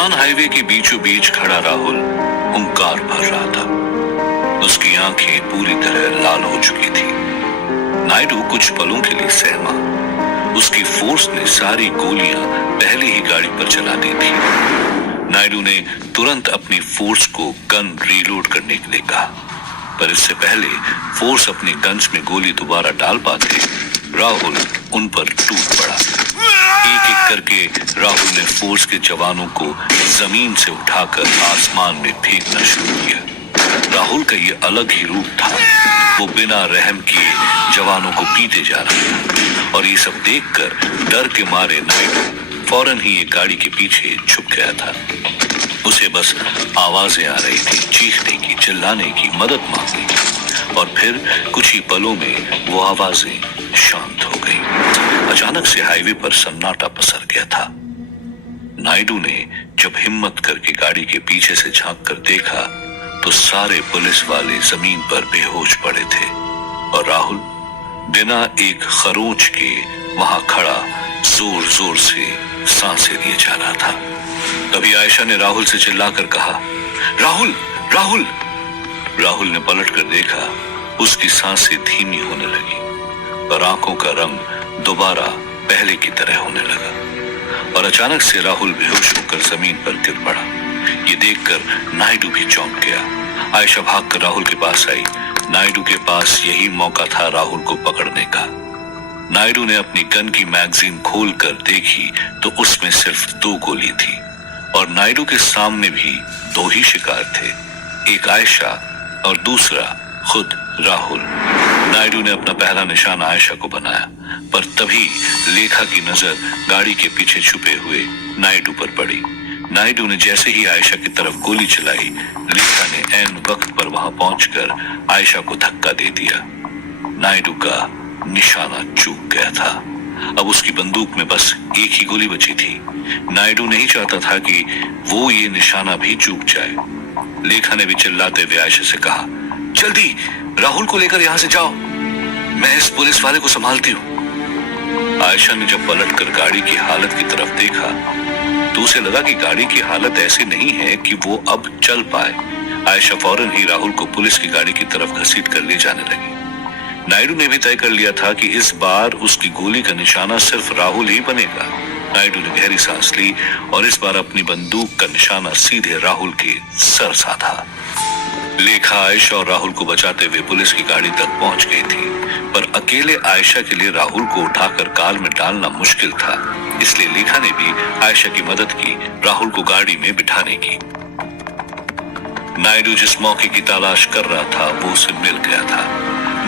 सुनसान हाईवे के बीचों बीच खड़ा राहुल हुंकार भर रहा था। उसकी आंखें पूरी तरह लाल हो चुकी थी। नायडू कुछ पलों के लिए सहमा। उसकी फोर्स ने सारी गोलियां पहले ही गाड़ी पर चला दी थी। नायडू ने तुरंत अपनी फोर्स को गन रीलोड करने के लिए कहा, पर इससे पहले फोर्स अपनी गन्स में गोली दोबारा डाल पाते राहुल उन पर टूट पड़ा। एक एक करके राहुल ने फोर्स के जवानों को जमीन से उठाकर आसमान में फेंकना शुरू किया। राहुल का ये अलग ही रूप था। वो बिना रहम किए जवानों को पीटे जा रहा था और ये सब देखकर डर के मारे नायडू फौरन ही एक गाड़ी के पीछे छुप गया था। उसे बस आवाजें आ रही थी, चीखने की, चिल्लाने की, मदद मांगने की, और फिर कुछ ही पलों में वो आवाजें शांत हो गई। अचानक से हाईवे पर सन्नाटा पसर गया था। नायडू ने जब हिम्मत करके गाड़ी के पीछे से झांक कर देखा तो सारे पुलिस वाले जमीन पर बेहोश पड़े थे और राहुल बिना एक खरोंच के वहां खड़ा जोर जोर से सांसें लिए जा रहा था। तभी आयशा ने राहुल से चिल्लाकर कहा, राहुल राहुल। राहुल ने पलट कर देखा, उसकी सांसें धीमी होने लगी और आंखों का रंग दोबारा पहले की तरह होने लगा और अचानक से राहुल बेहोश होकर जमीन पर गिर पड़ा। ये देखकर नायडू भी चौंक गया। आयशा भागकर राहुल के पास आई। नायडू के पास यही मौका था राहुल को पकड़ने का। नायडू ने अपनी गन की मैगजीन खोलकर देखी तो उसमें सिर्फ 2 गोली थी और नायडू के सामने भी 2 ही शिकार थे, एक आयशा और दूसरा खुद राहुल। नायडू ने अपना पहला निशाना आयशा को बनाया, पर तभी लेखा की नजर गाड़ी के पीछे छुपे हुए नायडू पर पड़ी। नायडू ने जैसे ही आयशा की तरफ गोली चलाई, लेखा ने ऐन वक्त पर वहां पहुंचकर आयशा को धक्का दे दिया। नायडू का निशाना चूक गया था। अब उसकी बंदूक में बस एक ही गोली बची थी। नायडू नहीं चाहता था कि वो ये निशाना भी चूक जाए। लेखा ने भी चिल्लाते हुए आयशा से कहा, जल्दी राहुल को लेकर यहां से जाओ, मैं इस पुलिस वाले को संभालती हूं। आयशा ने जब पलटकर गाड़ी की हालत की तरफ देखा तो उसे लगा कि गाड़ी की हालत ऐसी नहीं है कि वो अब चल पाए। आयशा फौरन ही राहुल को पुलिस की गाड़ी की तरफ घसीट कर ले जाने लगी। नायडू ने भी तय कर लिया था कि इस बार उसकी गोली का निशाना सिर्फ राहुल ही बनेगा। नायडू ने गहरी सांस ली और इस बार अपनी बंदूक का निशाना सीधे राहुल के सर साधा। लेखा आयशा और राहुल को बचाते हुए पुलिस की गाड़ी तक पहुंच गई थी, पर अकेले आयशा के लिए राहुल को उठाकर कार में डालना मुश्किल था। इसलिए लेखा ने भी आयशा की मदद की, राहुल को गाड़ी में बिठाने की। नायडू जिस मौके की तलाश कर रहा था वो उसे मिल गया था।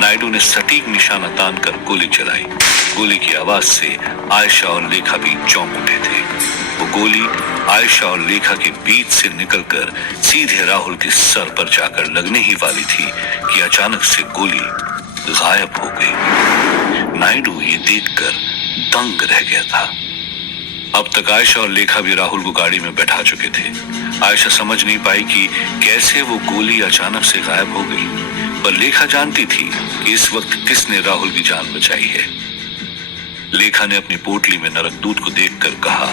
नायडू ने सटीक निशाना तानकर गोली चलाई। गोली की आवाज से आयशा और लेखा भी चौंक उठे थे। वो गोली आयशा और लेखा के बीच से निकलकर सीधे राहुल के सर पर जाकर लगने ही वाली थी कि अचानक से गोली गायब हो गई। नायडू ये देखकर दंग रह गया था। अब तक आयशा और लेखा भी राहुल को गाड़ी में बैठा चुके थे। आयशा समझ नहीं पाई कि कैसे वो गोली अचानक से गायब हो गई, पर लेखा जानती थी कि इस वक्त किसने राहुल की जान बचाई है। लेखा ने अपनी पोटली में नरक दूध को देखकर कहा,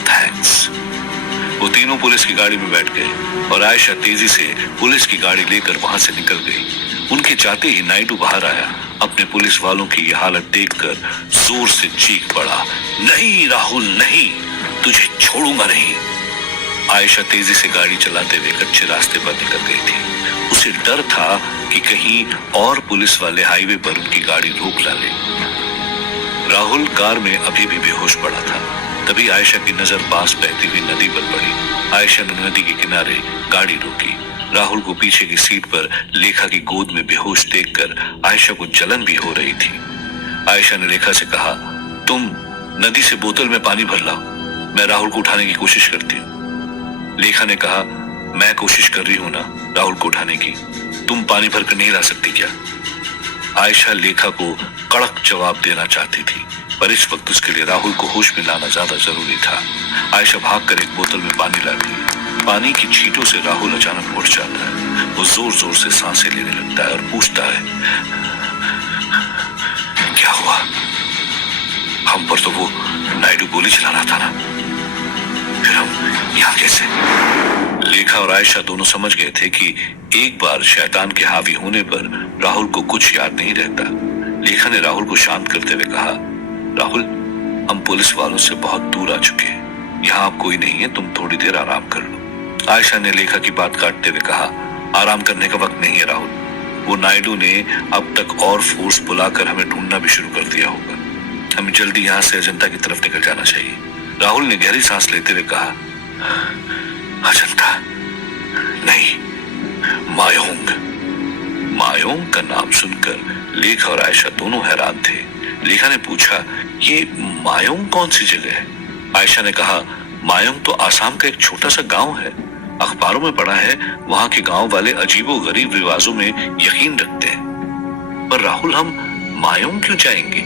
थैंक्स। वो तीनों पुलिस की गाड़ी में बैठ गए और आयशा तेजी से पुलिस की गाड़ी लेकर वहां से निकल गई। उनके जाते ही नायडू बाहर आया। अपने पुलिस वालों की ये हालत देखकर जोर से चीख पड़ा, नहीं राहुल नहीं, तुझे छोड़ूंगा नहीं। आयशा तेजी से गाड़ी चलाते हुए कच्चे रास्ते पर निकल गई थी। उसे डर था कि कहीं और पुलिस वाले हाईवे पर उनकी गाड़ी रोक ला ले। राहुल कार में अभी भी बेहोश पड़ा था। तभी आयशा की नजर पास बहती हुई नदी पर पड़ी। आयशा ने नदी के किनारे गाड़ी रोकी। राहुल को पीछे की सीट पर लेखा की गोद में बेहोश देखकर आयशा को जलन भी हो रही थी। आयशा ने लेखा से कहा, तुम नदी से बोतल में पानी भर लाओ, मैं राहुल को उठाने की कोशिश करती हूँ। लेखा ने कहा, मैं कोशिश कर रही हूँ ना राहुल को उठाने की, तुम पानी भर कर नहीं ला सकती क्या? आयशा लेखा को कड़क जवाब देना चाहती थी, पर इस वक्त उसके लिए राहुल को होश में लाना ज्यादा जरूरी था। आयशा भागकर एक बोतल में पानी लाती है। पानी की छींटों से राहुल अचानक उठ जाता है। वो जोर जोर से सांसें लेने लगता है और पूछता है, क्या हुआ? हम पर तो वो नायडू गोली चला रहा था ना? फिर हम यहाँ कैसे? लेखा और आयशा दोनों समझ गए थे कि एक बार शैतान के हावी होने पर राहुल को कुछ याद नहीं रहता। लेखा ने राहुल को शांत करते हुए कहा, राहुल, हम पुलिस वालों से बहुत दूर आ चुके हैं, यहाँ अब कोई नहीं है, तुम थोड़ी देर आराम कर लो। आयशा ने लेखा की बात काटते हुए कहा, आराम करने का वक्त नहीं है राहुल, वो नायडू ने अब तक और फोर्स बुलाकर हमें ढूंढना भी शुरू कर दिया होगा, हमें जल्दी यहाँ से अजंता की तरफ निकल जाना चाहिए। राहुल ने गहरी सांस लेते हुए कहा, अजंता नहीं, मायोंग। मायोंग का नाम सुनकर लेखा और आयशा दोनों हैरान थे। लेखा ने पूछा, ये मायोंग कौन सी जगह है? आयशा ने कहा, मायोंग तो आसाम का एक छोटा सा गांव है, अखबारों में पढ़ा है वहां के गांव वाले अजीबोगरीब रिवाजों में यकीन रखते हैं। पर राहुल, हम मायोंग क्यों जाएंगे?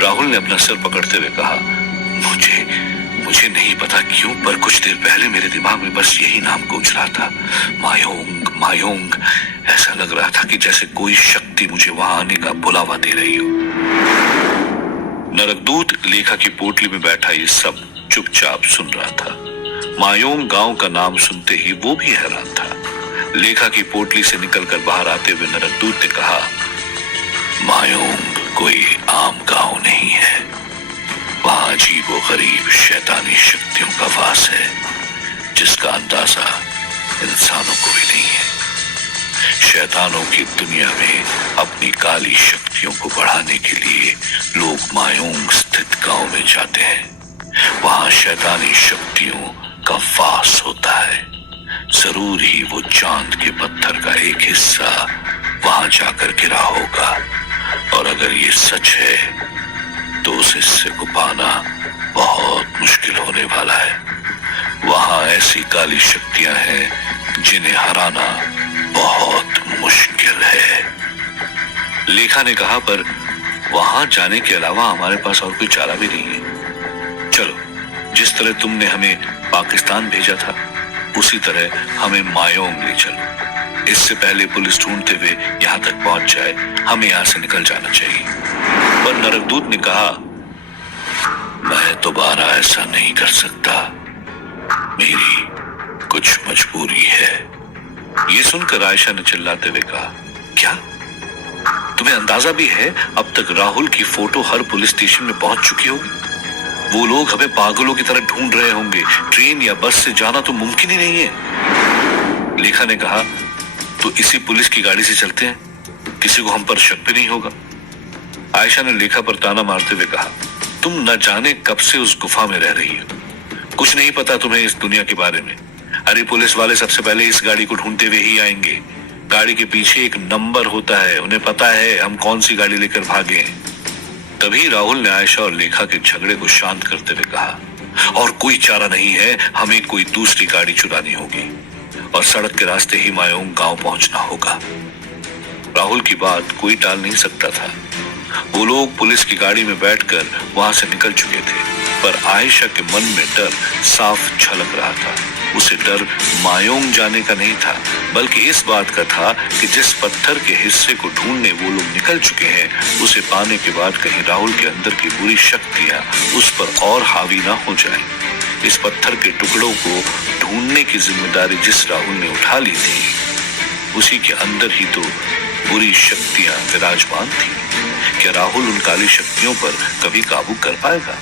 राहुल ने अपना सर पकड़ते हुए कहा, मुझे नहीं पता क्यों, पर कुछ देर पहले मेरे दिमाग में बस यही नाम गूंज रहा था, मायोंग मायोंग। ऐसा लग रहा था कि जैसे कोई शक्ति मुझे वहां आने का बुलावा दे रही हो। नरकदूत लेखा की पोटली में बैठा ये सब चुपचाप सुन रहा था। मायोंग गांव का नाम सुनते ही वो भी हैरान था। लेखा की पोटली से निकलकर बाहर आते हुए नरकदूत ने कहा, मायोंग कोई आम गांव नहीं है, वहां अजीबो गरीब शैतानी शक्तियों का वास है, जिसका अंदाजा इंसानों को भी नहीं है। शैतानों की दुनिया में अपनी काली शक्तियों को बढ़ाने के लिए लोग मायोंग स्थित गांव में जाते हैं। वहां शैतानी शक्तियों का वास होता है। जरूर ही वो चांद के पत्थर का एक हिस्सा वहां जाकर गिरा होगा, और अगर ये सच है तो उस हिस्से को पाना बहुत मुश्किल होने वाला है। वहां ऐसी काली शक्तियां हैं जिन्हें हराना बहुत मुश्किल है। लेखा ने कहा, पर वहां जाने के अलावा हमारे पास और कोई चारा भी नहीं है। चलो, जिस तरह तुमने हमें पाकिस्तान भेजा था उसी तरह हमें मायोंग ले चलो। इससे पहले पुलिस ढूंढते हुए यहाँ तक पहुंच जाए, हमें यहाँ से निकल जाना चाहिए। पर नरकदूत ने कहा, मैं दोबारा ऐसा नहीं कर सकता, मेरी कुछ मजबूरी है। ये सुनकर आयशा ने चिल्लाते हुए कहा, क्या तुम्हें अंदाजा भी है अब तक राहुल की फोटो हर पुलिस स्टेशन में पहुंच चुकी होगी? वो लोग हमें पागलों की तरह ढूंढ रहे होंगे। ट्रेन या बस से जाना तो मुमकिन ही नहीं है। लेखा ने कहा, तो इसी पुलिस की गाड़ी से चलते हैं, किसी को हम पर शक भी नहीं होगा। आयशा ने लेखा पर ताना मारते हुए कहा, तुम न जाने कब से उस गुफा में रह रही हो, कुछ नहीं पता तुम्हें इस दुनिया के बारे में। अरे पुलिस वाले सबसे पहले इस गाड़ी को ढूंढते हुए ही आएंगे। गाड़ी के पीछे एक नंबर होता है, उन्हें पता है हम कौन सी गाड़ी लेकर भागे हैं। तभी राहुल ने आयशा और लेखा के झगड़े को शांत करते हुए कहा, और कोई चारा नहीं है, हमें कोई दूसरी गाड़ी चुरानी होगी और सड़क के रास्ते ही मायोंग गांव पहुंचना होगा। राहुल की बात कोई टाल नहीं सकता था। वो लोग पुलिस की गाड़ी में बैठकर वहां से निकल चुके थे, पर आयशा के मन में डर साफ झलक रहा था। उसे डर मायोंग जाने का नहीं था, बल्कि इस बात का था कि जिस पत्थर के हिस्से को ढूंढने वो लोग निकल चुके हैं, उसे पाने के बाद कहीं राहुल के अंदर की बुरी शक्तियां उस पर और हावी ना हो जाएं। इस पत्थर के टुकड़ों को ढूंढने की जिम्मेदारी जिस राहुल ने उठा ली थी, उसी के अंदर ही तो बुरी शक्तियां विराजमान थी। क्या राहुल उन काली शक्तियों पर कभी काबू कर पाएगा,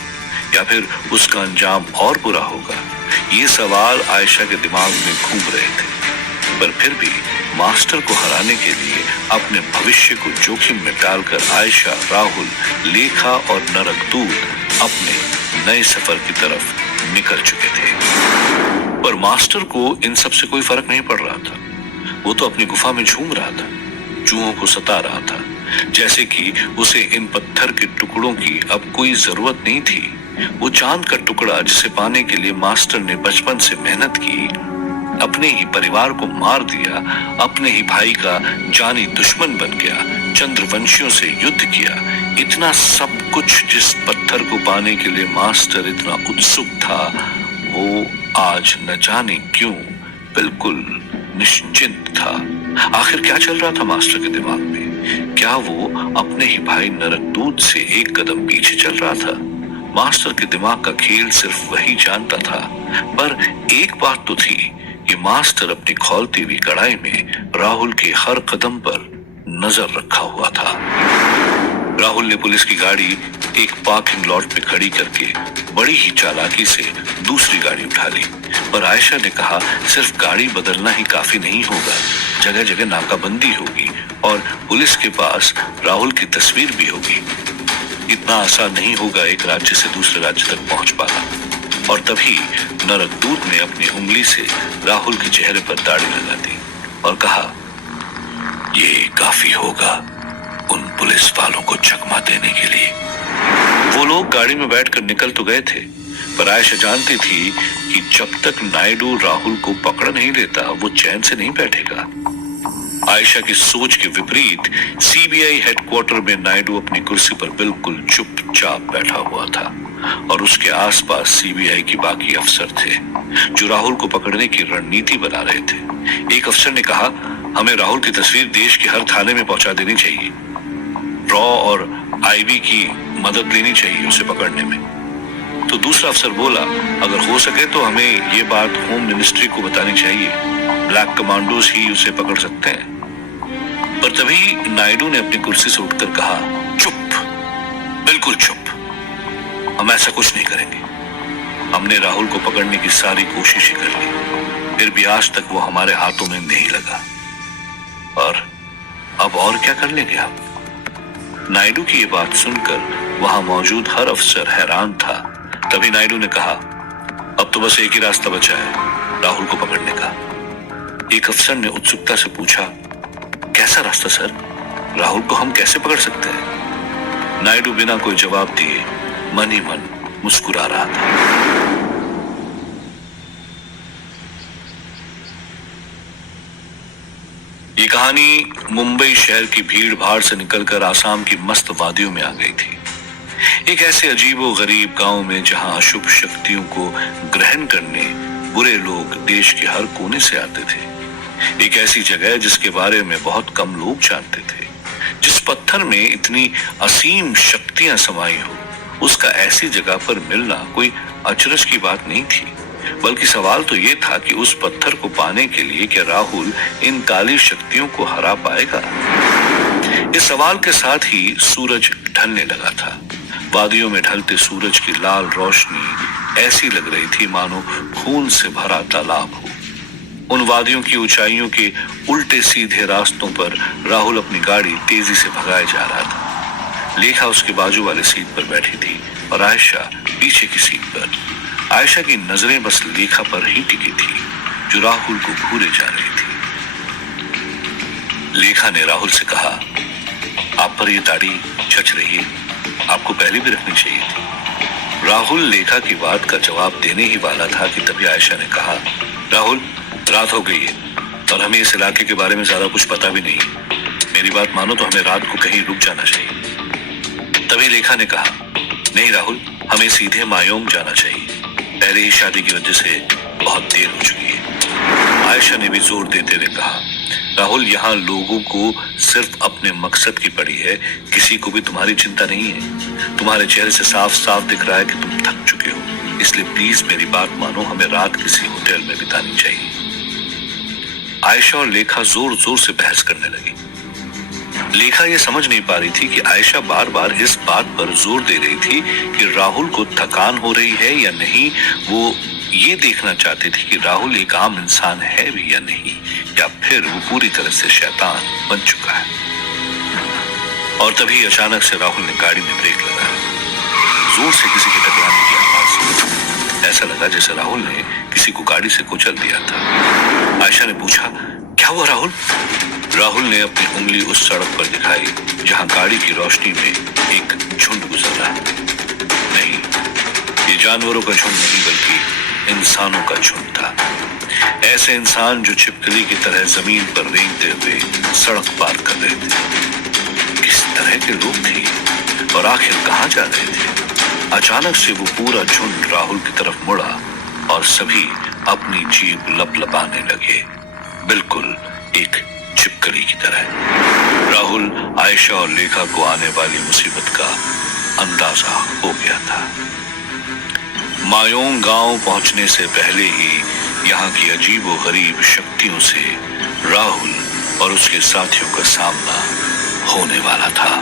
या फिर उसका अंजाम और बुरा होगा? ये सवाल आयशा के दिमाग में घूम रहे थे, पर फिर भी मास्टर को हराने के लिए अपने भविष्य को जोखिम में डालकर आयशा, राहुल, लेखा और नरकदूत अपने नए सफर की तरफ निकल चुके थे। पर मास्टर को इन सब से कोई फर्क नहीं पड़ रहा था। वो तो अपनी गुफा में झूम रहा था, चूहों को सता रहा था, जैसे कि उसे इन पत्थर के टुकड़ों की अब कोई जरूरत नहीं थी। वो चांद का टुकड़ा जिसे पाने के लिए मास्टर ने बचपन से मेहनत की, अपने ही परिवार को मार दिया, अपने ही भाई का जानी दुश्मन बन गया, चंद्रवंशियों से युद्ध किया, इतना सब कुछ जिस पत्थर को पाने के लिए मास्टर इतना उत्सुक था, वो आज न जाने क्यों बिल्कुल निश्चिंत था। आखिर क्या चल रहा था मास्टर के दिमाग में? क्या वो अपने ही भाई नरकदूत से एक कदम पीछे चल रहा था? मास्टर के दिमाग का खेल सिर्फ वही जानता था, पर एक बात तो थी कि मास्टर अपनी खौलती हुई कड़ाई में राहुल के हर कदम पर नजर रखा हुआ था। राहुल ने पुलिस की गाड़ी एक पार्किंग लॉट पे खड़ी करके बड़ी ही चालाकी से दूसरी गाड़ी उठा ली, पर आयशा ने कहा सिर्फ गाड़ी बदलना ही काफी नहीं होगा, जगह जगह नाकाबंदी होगी और पुलिस के पास राहुल की तस्वीर भी होगी। इतना आसान नहीं होगा एक राज्य से दूसरे राज्य तक पहुंच पाना। और तभी नरकदूत ने अपनी उंगली से राहुल के चेहरे पर दाढ़ी लगा दी और कहा, ये काफी होगा उन पुलिस वालों को चकमा देने के लिए। वो लोग गाड़ी में बैठकर निकल तो गए थे, पर आयशा जानती थी कि जब तक नायडू राहुल को पकड़ नहीं लेता वो चैन से नहीं बैठेगा। आयशा की सोच के विपरीत सीबीआई हेडक्वार्टर में नायडू अपनी कुर्सी पर बिल्कुल चुपचाप बैठा हुआ था और उसके आसपास सीबीआई की बाकी अफसर थे जो राहुल को पकड़ने की रणनीति बना रहे थे। एक अफसर ने कहा, हमें राहुल की तस्वीर देश के हर थाने में पहुंचा देनी चाहिए। रॉ और आईबी की मदद लेनी चाहिए उसे पकड़ने में। तो दूसरा अफसर बोला, अगर हो सके तो हमें ये बात होम मिनिस्ट्री को बतानी चाहिए, ब्लैक कमांडोज ही उसे पकड़ सकते हैं। पर तभी नायडू ने अपनी कुर्सी से उठकर कहा, चुप, बिल्कुल चुप, हम ऐसा कुछ नहीं करेंगे। हमने राहुल को पकड़ने की सारी कोशिश ही कर ली, फिर भी आज तक वो हमारे हाथों में नहीं लगा, और अब और क्या कर लेंगे हम। नायडू की ये बात सुनकर वहां मौजूद हर अफसर हैरान था। तभी नायडू ने कहा, अब तो बस एक ही रास्ता बचा है, राहुल को पकड़ने का। एक अफसर ने उत्सुकता से पूछा, कैसा रास्ता सर? राहुल को हम कैसे पकड़ सकते हैं? नायडू बिना कोई जवाब दिए मन ही मन मुस्कुरा रहा था। ये कहानी मुंबई शहर की भीड़ भाड़ से निकलकर आसाम की मस्त वादियों में आ गई थी। एक ऐसे अजीबो गरीब गांव में जहां अशुभ शक्तियों को ग्रहण करने बुरे लोग देश के हर कोने से आते थे। एक ऐसी जगह जिसके बारे में बहुत कम लोग जानते थे। जिस पत्थर में इतनी असीम शक्तियां समाई हो, उसका ऐसी जगह पर मिलना कोई अचरज की बात नहीं थी, बल्कि सवाल तो ये था कि उस पत्थर को पाने के लिए क्या राहुल इन काली शक्तियों को हरा पाएगा। इस सवाल के साथ ही सूरज ढलने लगा था। वादियों में ढलते सूरज की लाल रोशनी ऐसी लग रही थी मानो खून से भरा तालाब हो। उन वादियों की ऊंचाइयों के उल्टे सीधे रास्तों पर राहुल अपनी गाड़ी तेजी से भगाए जा रहा था। लेखा उसके बाजू वाले सीट पर बैठी थी और आयशा पीछे की सीट पर। आयशा की नजरें बस लेखा पर ही टिकी थी जो राहुल को घूरे जा रही थी। लेखा ने राहुल से कहा, आप पर ये दाढ़ी जच रही है, आपको पहले भी रखनी चाहिए थी। राहुल लेखा की बात का जवाब देने ही वाला था कि तभी आयशा ने कहा, राहुल रात हो गई है और हमें इस इलाके के बारे में ज्यादा कुछ पता भी नहीं। मेरी बात मानो तो हमें रात को कहीं रुक जाना चाहिए। तभी लेखा ने कहा, नहीं राहुल, हमें सीधे मायोंग जाना चाहिए, पहले ही शादी की वजह से बहुत देर हो चुकी है। आयशा ने भी जोर देते हुए कहा, राहुल, यहाँ लोगों को सिर्फ अपने मकसद की पड़ी है, किसी को भी तुम्हारी चिंता नहीं है। तुम्हारे चेहरे से साफ साफ दिख रहा है कि तुम थक चुके हो, इसलिए प्लीज मेरी बात मानो, हमें रात किसी होटल में बितानी चाहिए। आयशा और लेखा जोर जोर से बहस करने लगी। लेखा ये समझ नहीं पा रही थी कि आयशा बार बार इस बात पर जोर दे रही थी कि राहुल को थकान हो रही है या नहीं। वो ये देखना चाहती थी कि राहुल एक आम इंसान है भी या नहीं, या फिर वो पूरी तरह से शैतान बन चुका है। और तभी अचानक से राहुल ने गाड़ी में ब्रेक लगाया। जोर से किसी के टकराने की आवाज। ऐसा लगा जैसे राहुल ने किसी को गाड़ी से कुचल दिया था। आयशा ने पूछा, क्या हुआ राहुल? राहुल ने अपनी उंगली उस सड़क पर दिखाई जहां गाड़ी की रोशनी में एक झुंड गुजर रहा है। नहीं, ये जानवरों का झुंड नहीं बल्कि इंसानों का झुंड था। ऐसे इंसान जो छिपकली की तरह जमीन पर रेंगते हुए सड़क पार कर रहे थे। किस तरह के लोग थे और आखिर कहां जा रहे थे? अचानक से वो पूरा झुंड राहुल की तरफ मुड़ा और सभी अपनी जीभ लपलपाने लगे, बिल्कुल एक छिपकली की तरह। राहुल, आयशा और लेखा को आने वाली मुसीबत का अंदाजा हो गया था। मायोंग गांव पहुंचने से पहले ही यहाँ की अजीबोगरीब शक्तियों से राहुल और उसके साथियों का सामना होने वाला था।